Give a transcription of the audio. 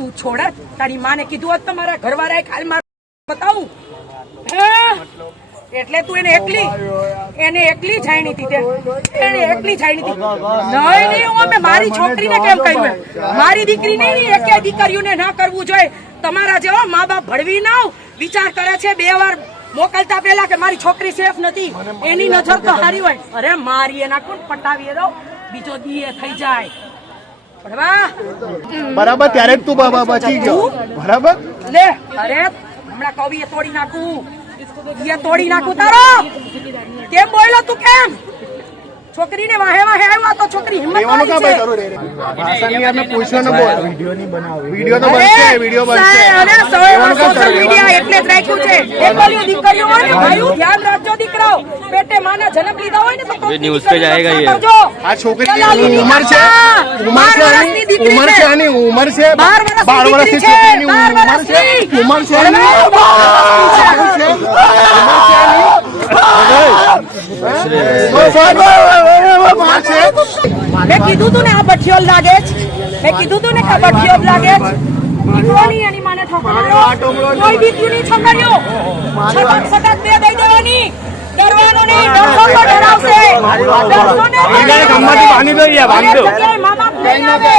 તું છોડ તારી માને કીધું હોત તમારા ઘરવાળાએ કાલ માર બતાવું એટલે તું એને એકલી જાણી હતી એને એકલી જાણી હતી નહીં હું અમે મારી છોકરીને કેમ કહ્યું મારી દીકરી નહીં એકે દીકરીઓને ના કરવું જોઈએ તમારા જેવા મા બાપ ભળવી ના વિચાર કરે છે 2 વાર મોકલતા પહેલા કે મારી છોકરી સેફ નથી એની નજર તો હારી હોય અરે મારી એના કોણ પટાવી દો બીજો દીએ થઈ જાય બરાબર ત્યારે તું બચી ગયો બરાબર લે અરે હમણાં કવિએ તોડી નાખું તારો કેમ બોલ્યો તું કેમ છોકરીને વાહે આવ્યા તો છોકરી હિંમત વાળી છે ભાષણની આપણે પૂછ્યો ન બોલ વિડિયો તો બનશે વિડિયો બનશે અરે સોશિયલ મીડિયા એટલે જ રાખ્યું છે એકલીઓ દીકરીઓ હોય ને ભાઈઓ ધ્યાન રાખજો દીકરાઓ પેટે માના જન્મ લીધા હોય ને તો ન્યૂઝ पे जाएगा ये આ છોકરીની ઉંમર છે આની ઉંમર છે 12 વર્ષની છોકરીની ઉંમર છે મેં કીધું તું ને આ બઠિયોલ લાગે છે મેં કીધું તું ને આ બઠિયોલ લાગે છે દીકરોની એની માને ઠોકરાયો કોઈ દીકરીની છોકરીઓ સતત બે દઈ દેવાની ડરવાનો નહીં ડરશો તો ડરાવશે ડરશો ને ગમ્માથી બાંધી દો યા બાંધી દો મા બાપ નહીં આવે